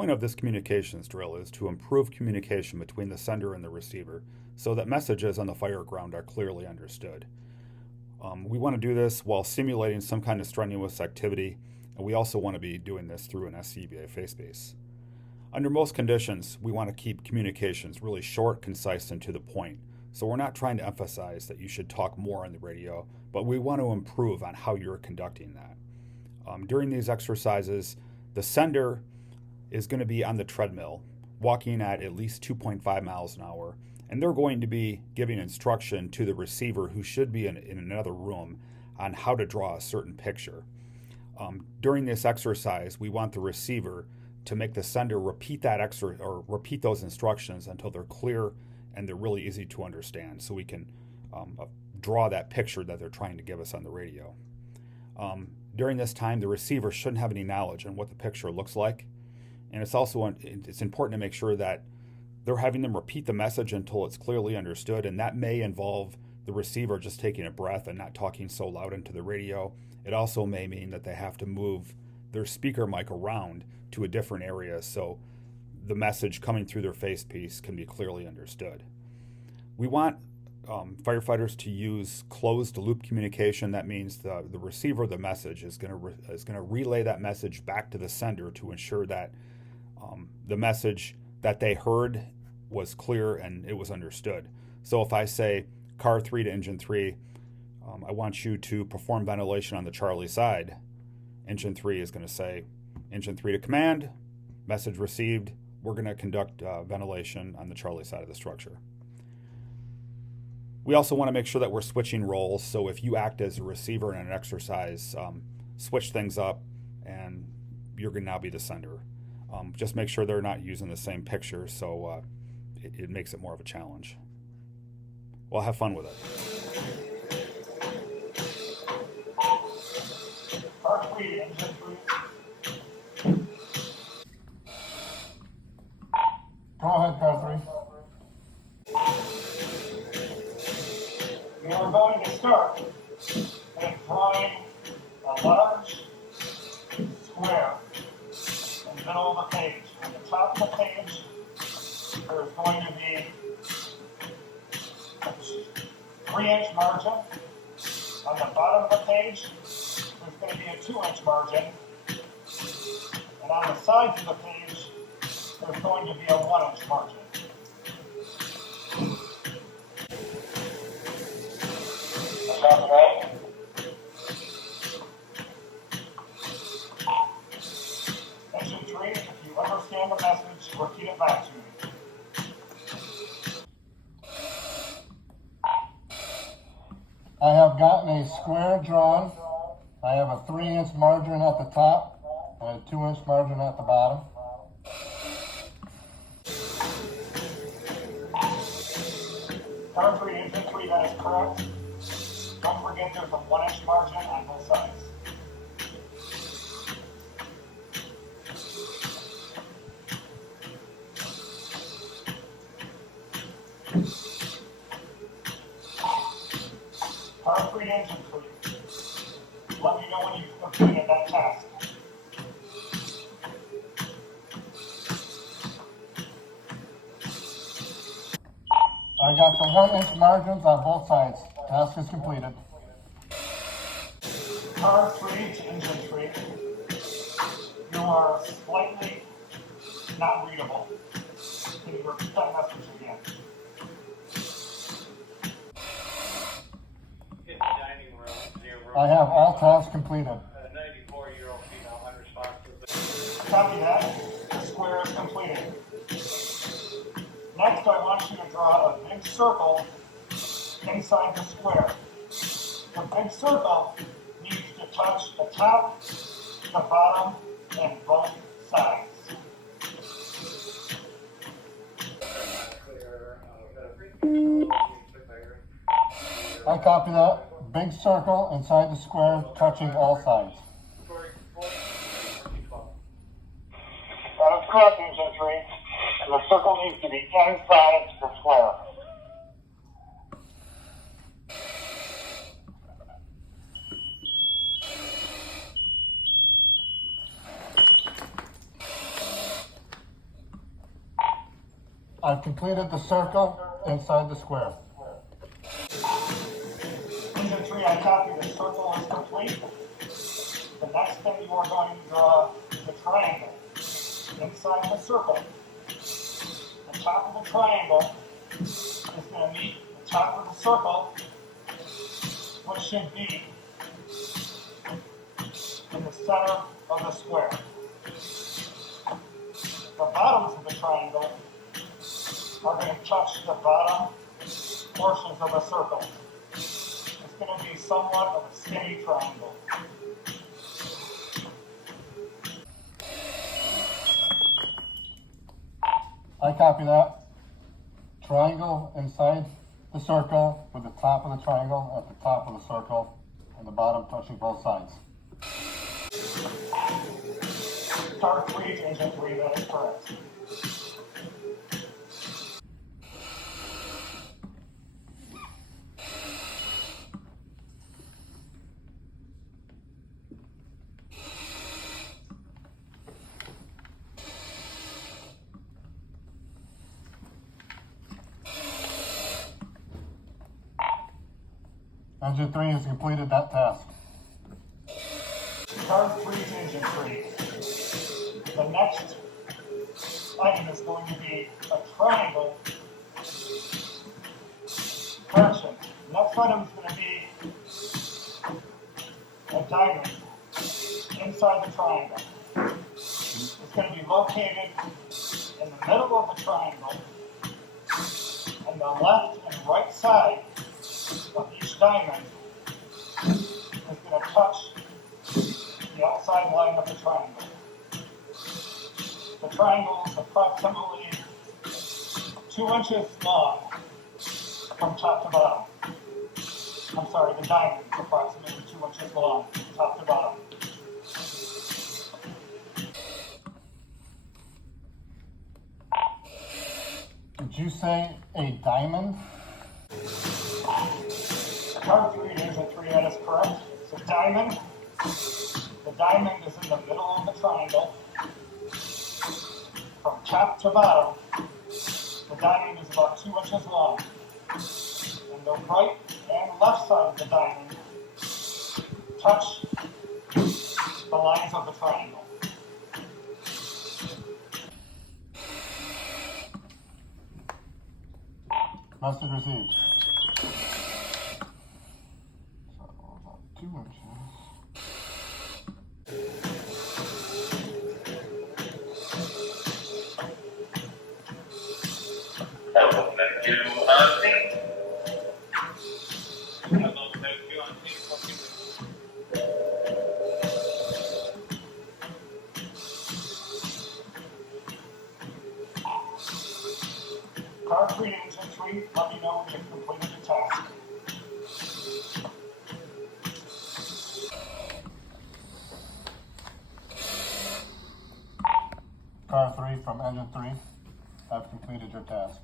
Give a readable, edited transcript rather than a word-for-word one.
point of this communications drill is to improve communication between the sender and the receiver so that messages on the fire ground are clearly understood. We want to do this while simulating some kind of strenuous activity, and we also want to be doing this through an SCBA FaceBase. Under most conditions, we want to keep communications really short, concise, and to the point. So we're not trying to emphasize that you should talk more on the radio, but we want to improve on how you're conducting that. During these exercises, the sender is going to be on the treadmill, walking at least 2.5 miles an hour, and they're going to be giving instruction to the receiver, who should be in another room, on how to draw a certain picture. During this exercise, we want the receiver to make the sender repeat repeat those instructions until they're clear and they're really easy to understand, so we can draw that picture that they're trying to give us on the radio. During this time, the receiver shouldn't have any knowledge on what the picture looks like, and it's important to make sure that they're having them repeat the message until it's clearly understood, and that may involve the receiver just taking a breath and not talking so loud into the radio. It also may mean that they have to move their speaker mic around to a different area so the message coming through their face piece can be clearly understood. We want firefighters to use closed loop communication. That means the receiver of the message is going to relay that message back to the sender to ensure that the message that they heard was clear and it was understood. So if I say car 3 to engine 3, I want you to perform ventilation on the Charlie side, engine 3 is going to say engine 3 to command, message received, we're going to conduct ventilation on the Charlie side of the structure. We also want to make sure that we're switching roles, so if you act as a receiver in an exercise, switch things up and you're going to now be the sender. Just make sure they're not using the same picture, so it makes it more of a challenge. Well, have fun with it. Go ahead, car 3. We are going to start with drawing a large square in the middle of the page. On the top of the page, there's going to be a 3-inch margin. On the bottom of the page, there's going to be a 2-inch margin. And on the sides of the page, there's going to be a 1-inch margin. Is that right? Engine 3, if you understand the message, repeat it back to me. I have gotten a square drawn. I have a 3-inch margin at the top and a 2-inch margin at the bottom. Car 3, engine 3, that is correct. Don't forget there's a 1-inch margin on both sides. Car 3, engine 3. Let me know when you've completed that task. I got the 1-inch margins on both sides. Task is completed. Car 3 to engine 3. You are slightly not readable. Can you repeat that message again? In the dining room, near room. I have all tasks completed. A 94-year-old female unresponsive. Copy that. The square is completed. Next, I want you to draw a big circle inside the square. The big circle needs to touch the top, the bottom, and both sides. I copy that. Big circle inside the square, touching all sides. That is correct, engine 3. The circle needs to be inside the square. I've completed the circle inside the square. Engine 3, I copy. The circle is complete. The next thing you are going to draw the triangle inside the circle. The top of the triangle is going to meet the top of the circle, which should be in the center of the square. The bottoms of the triangle are going to touch the bottom portions of the circle. It's going to be somewhat of a skinny triangle. I copy that. Triangle inside the circle with the top of the triangle at the top of the circle and the bottom touching both sides. Car 3 to engine 3, that is correct. Engine 3 has completed that task. Car 3 to engine 3. The next item is going to be a triangle correction. The next item is going to be a diamond inside the triangle. It's going to be located in the middle of the triangle, and the left and right side of each diamond is going to touch the outside line of the triangle. The triangle is approximately 2 inches long from top to bottom. I'm sorry, the diamond is approximately 2 inches long from top to bottom. Did you say a diamond? Car 3 is a 3, that is correct. It's a diamond. The diamond is in the middle of the triangle. From top to bottom, the diamond is about 2 inches long. And the right and left side of the diamond touch the lines of the triangle. Message received. So, about 2 inches. Thank you, Andy. Hello, thank you, Andy, for Car 3 to engine 3, let me know when you've completed the task. Car 3 from engine 3 have completed your task.